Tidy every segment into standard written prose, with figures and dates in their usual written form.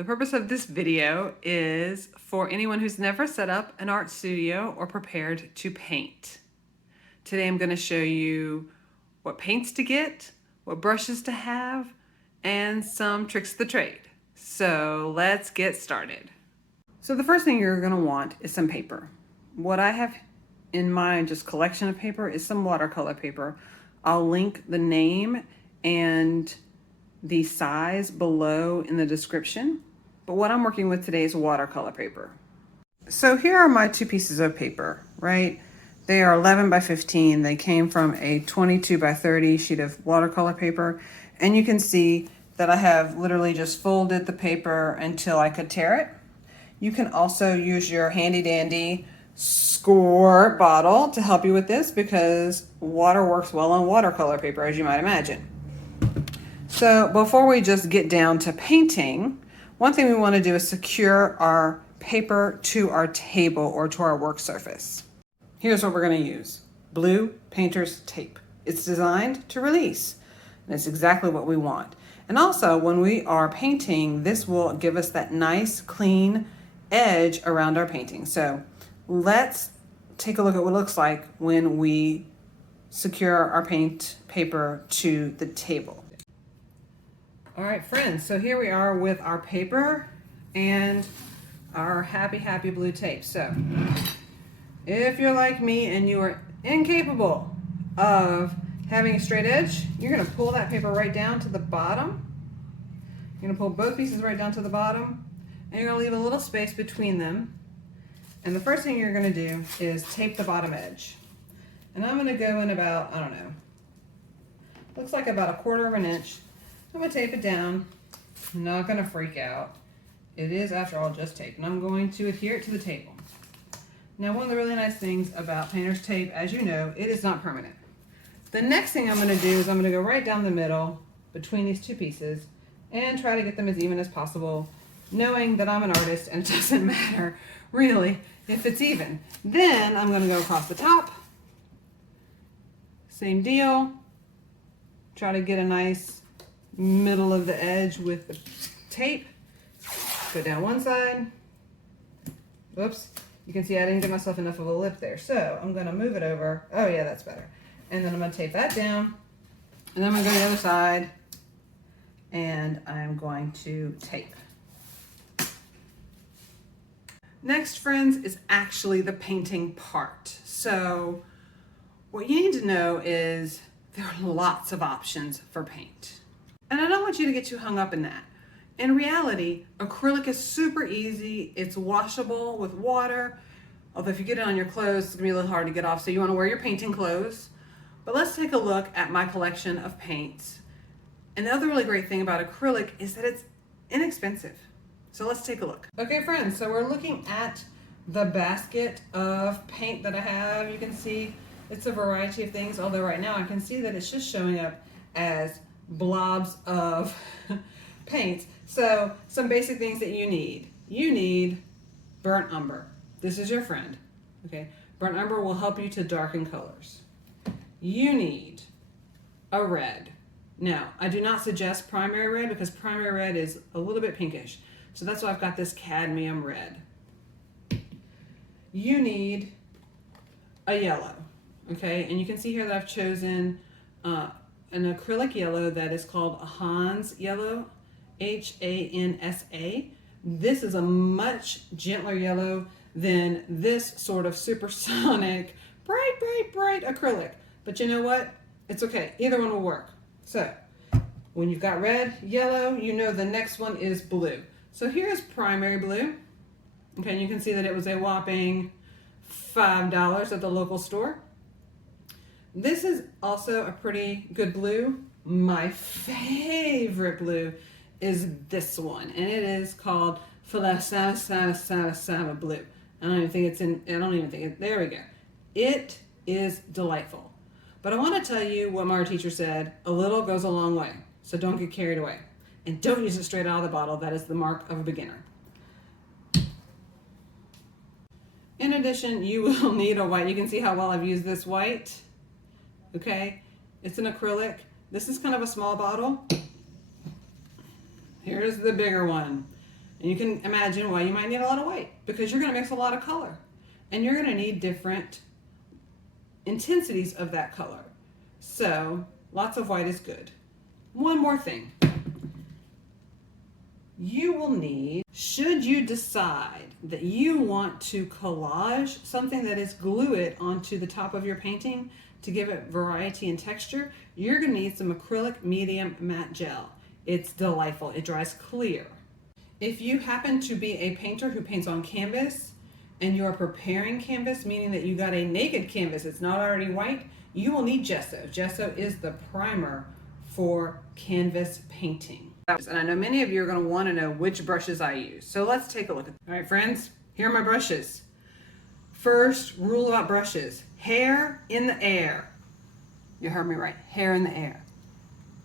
The purpose of this video is for anyone who's never set up an art studio or prepared to paint. Today I'm going to show you what paints to get, what brushes to have, and some tricks of the trade. So let's get started. So the first thing you're going to want is some paper. What I have in my just collection of paper is some watercolor paper. I'll link the name and the size below in the description. But what I'm working with today is watercolor paper. So here are my two pieces of paper, right? They are 11 by 15. They came from a 22 by 30 sheet of watercolor paper. And you can see that I have literally just folded the paper until I could tear it. You can also use your handy dandy squirt bottle to help you with this because water works well on watercolor paper, as you might imagine. So before we just get down to painting, one thing we want to do is secure our paper to our table or to our work surface. Here's what we're going to use. Blue painter's tape. It's designed to release, and it's exactly what we want. And also, when we are painting, this will give us that nice, clean edge around our painting. So let's take a look at what it looks like when we secure our paint paper to the table. All right, friends, so here we are with our paper and our happy blue tape. So if you're like me and you are incapable of having a straight edge, you're going to pull that paper right down to the bottom. You're going to pull both pieces right down to the bottom, and you're going to leave a little space between them. And the first thing you're going to do is tape the bottom edge. And I'm going to go in about, I don't know, looks like about 1/4 of an inch. I'm going to tape it down. I'm not going to freak out. It is, after all, just tape. And I'm going to adhere it to the table. Now, one of the really nice things about painter's tape, as you know, it is not permanent. The next thing I'm going to do is I'm going to go right down the middle between these two pieces and try to get them as even as possible, knowing that I'm an artist and it doesn't matter, really, if it's even. Then I'm going to go across the top. Same deal. Try to get a nice middle of the edge with the tape. Go down one side. Whoops. You can see I didn't give myself enough of a lip there. So I'm going to move it over. Oh yeah, that's better. And then I'm going to tape that down. And then I'm going to go to the other side. And I'm going to tape. Next, friends, is actually the painting part. So what you need to know is there are lots of options for paint. And I don't want you to get too hung up in that. In reality, acrylic is super easy. It's washable with water. Although if you get it on your clothes, it's gonna be a little hard to get off. So you wanna wear your painting clothes. But let's take a look at my collection of paints. And the other really great thing about acrylic is that it's inexpensive. So let's take a look. Okay, friends, so we're looking at the basket of paint that I have. You can see it's a variety of things, although right now I can see that it's just showing up as blobs of paint. So some basic things that you need. You need burnt umber. This is your friend. Okay, burnt umber will help you to darken colors. You need a red. Now, I do not suggest primary red because primary red is a little bit pinkish. So that's why I've got this cadmium red. You need a yellow. Okay, and you can see here that I've chosen an acrylic yellow that is called a Hansa yellow, Hansa. This is a much gentler yellow than this sort of supersonic, bright acrylic. But you know what? It's okay. Either one will work. So when you've got red, yellow, you know the next one is blue. So here's primary blue. Okay, and you can see that it was a whopping $5 at the local store. This is also a pretty good blue. My favorite blue is this one, and it is called Sama blue. I don't even think it's in, there we go. It is delightful. But I want to tell you what my art teacher said, a little goes a long way, so don't get carried away. And don't use it straight out of the bottle, that is the mark of a beginner. In addition, you will need a white. You can see how well I've used this white. Okay, it's an acrylic. This is kind of a small bottle. Here's the bigger one. And you can imagine why you might need a lot of white, because you're going to mix a lot of color. And you're going to need different intensities of that color. So lots of white is good. One more thing. You will need, should you decide that you want to collage something that is glue it onto the top of your painting to give it variety and texture, you're going to need some acrylic medium matte gel. It's delightful. It dries clear. If you happen to be a painter who paints on canvas and you are preparing canvas, meaning that you got a naked canvas, it's not already white, you will need gesso. Gesso is the primer for canvas painting. And I know many of you are going to want to know which brushes I use. So let's take a look at them. All right, friends, here are my brushes. First rule about brushes, hair in the air. You heard me right, hair in the air.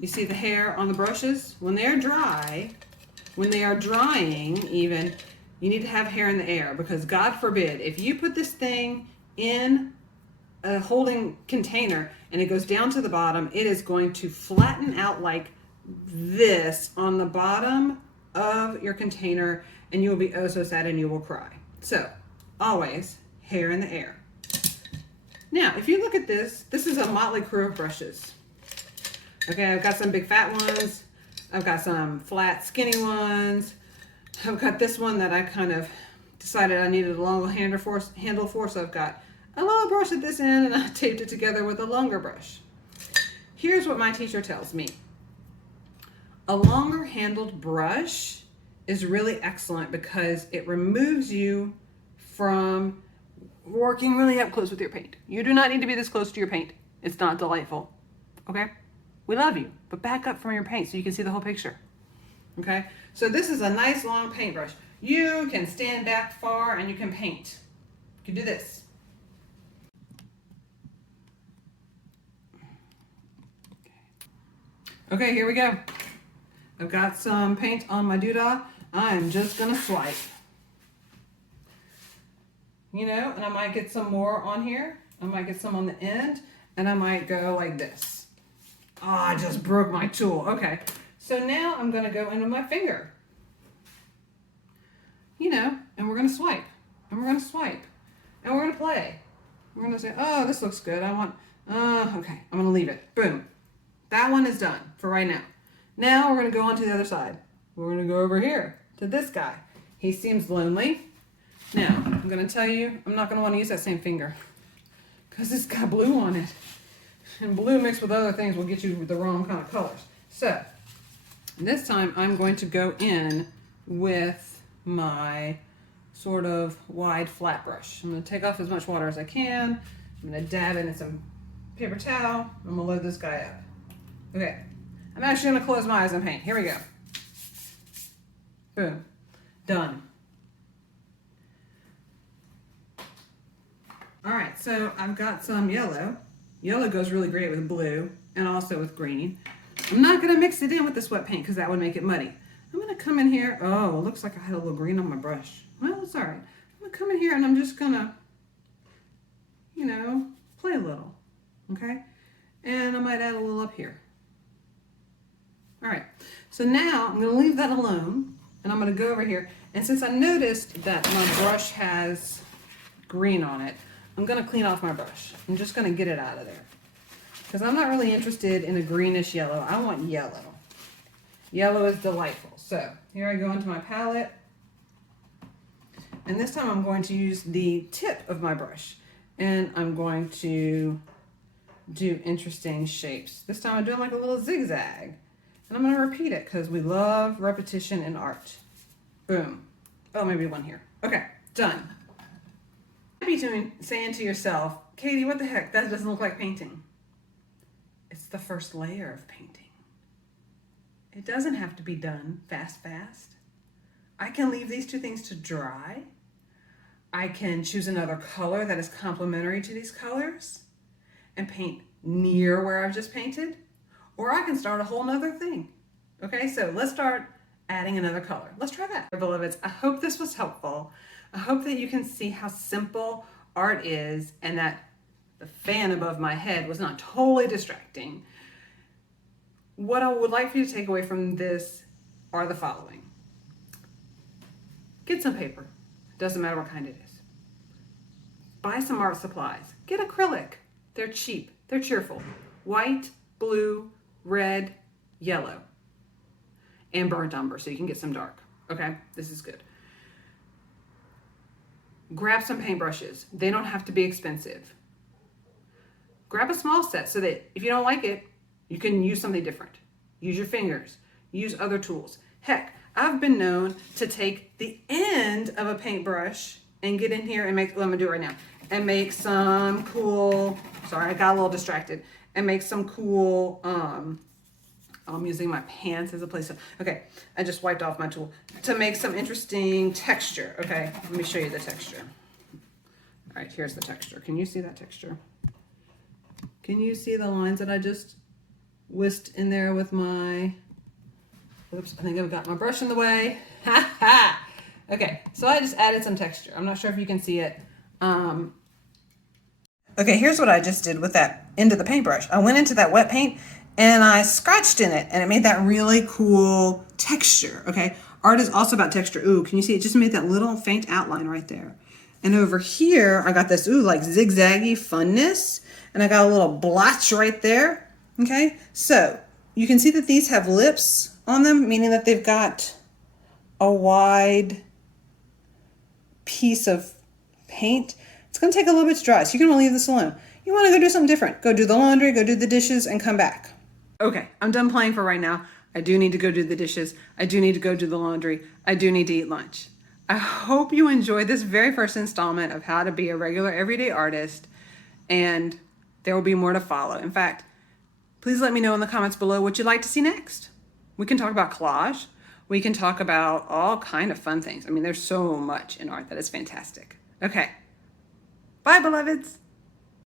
You see the hair on the brushes? When they're dry, when they are drying even, you need to have hair in the air, because God forbid, if you put this thing in a holding container and it goes down to the bottom, it is going to flatten out like this on the bottom of your container, and you will be oh so sad and you will cry. So always hair in the air. Now if you look at this, this is a motley crew of brushes. Okay, I've got some big fat ones, I've got some flat skinny ones, I've got this one that I kind of decided I needed a longer handle for, so I've got a little brush at this end and I taped it together with a longer brush. Here's what my teacher tells me. A longer handled brush is really excellent because it removes you from working really up close with your paint. You do not need to be this close to your paint. It's not delightful, okay? We love you, but back up from your paint so you can see the whole picture, okay? So this is a nice long paintbrush. You can stand back far and you can paint. You can do this. Okay, here we go. I've got some paint on my doodah. I'm just gonna swipe. You know, and I might get some more on here. I might get some on the end, and I might go like this. Oh, I just broke my tool. Okay, so now I'm gonna go into my finger. You know, and we're gonna swipe, and we're gonna swipe, and we're gonna play. We're gonna say, oh, this looks good. I want, okay, I'm gonna leave it. Boom. That one is done for right now. Now we're going to go on to the other side. We're going to go over here to this guy. He seems lonely. Now, I'm going to tell you, I'm not going to want to use that same finger because it's got blue on it. And blue mixed with other things will get you the wrong kind of colors. So, this time I'm going to go in with my sort of wide flat brush. I'm going to take off as much water as I can. I'm going to dab it in some paper towel. I'm going to load this guy up. Okay. I'm actually going to close my eyes and paint. Here we go. Boom. Done. All right, so I've got some yellow. Yellow goes really great with blue and also with green. I'm not going to mix it in with this wet paint because that would make it muddy. I'm going to come in here. Oh, it looks like I had a little green on my brush. Well, it's all right. I'm going to come in here and I'm just going to, you know, play a little. Okay? And I might add a little up here. All right, so now I'm going to leave that alone, and I'm going to go over here. And since I noticed that my brush has green on it, I'm going to clean off my brush. I'm just going to get it out of there. Because I'm not really interested in a greenish yellow. I want yellow. Yellow is delightful. So here I go into my palette. And this time I'm going to use the tip of my brush. And I'm going to do interesting shapes. This time I'm doing like a little zigzag. And I'm going to repeat it because we love repetition in art. Boom. Oh, maybe one here. Okay, done. You might be saying to yourself, Katie, what the heck? That doesn't look like painting. It's the first layer of painting. It doesn't have to be done fast. I can leave these two things to dry. I can choose another color that is complementary to these colors and paint near where I've just painted. Or I can start a whole nother thing. Okay, so let's start adding another color. Let's try that. Beloveds, I hope this was helpful. I hope that you can see how simple art is and that the fan above my head was not totally distracting. What I would like for you to take away from this are the following. Get some paper. Doesn't matter what kind it is. Buy some art supplies. Get acrylic. They're cheap. They're cheerful. White, blue, red, yellow, and burnt umber, so you can get some dark. Okay, this is good. Grab some paintbrushes. They don't have to be expensive. Grab a small set so that if you don't like it, you can use something different. Use your fingers. Use other tools. Heck, I've been known to take the end of a paintbrush and get in here and make, well, I'm gonna do it right now, and make some cool, sorry, I got a little distracted, and make some cool, I'm using my pants as a place to, okay, I just wiped off my tool, to make some interesting texture. Okay, let me show you the texture. All right, here's the texture. Can you see that texture? Can you see the lines that I just whisked in there with my, oops, I think I've got my brush in the way. Ha ha! Okay, so I just added some texture. I'm not sure if you can see it. Okay, here's what I just did with that end of the paintbrush. I went into that wet paint and I scratched in it, and it made that really cool texture, okay? Art is also about texture. Ooh, can you see it just made that little faint outline right there? And over here, I got this, ooh, like zigzaggy funness, and I got a little blotch right there, okay? So you can see that these have lips on them, meaning that they've got a wide piece of paint. It's gonna take a little bit to dry, so you're gonna leave this alone. You wanna go do something different. Go do the laundry, go do the dishes, and come back. Okay, I'm done playing for right now. I do need to go do the dishes. I do need to go do the laundry. I do need to eat lunch. I hope you enjoyed this very first installment of how to be a regular everyday artist, and there will be more to follow. In fact, please let me know in the comments below what you'd like to see next. We can talk about collage. We can talk about all kind of fun things. I mean, there's so much in art that is fantastic. Okay, bye beloveds.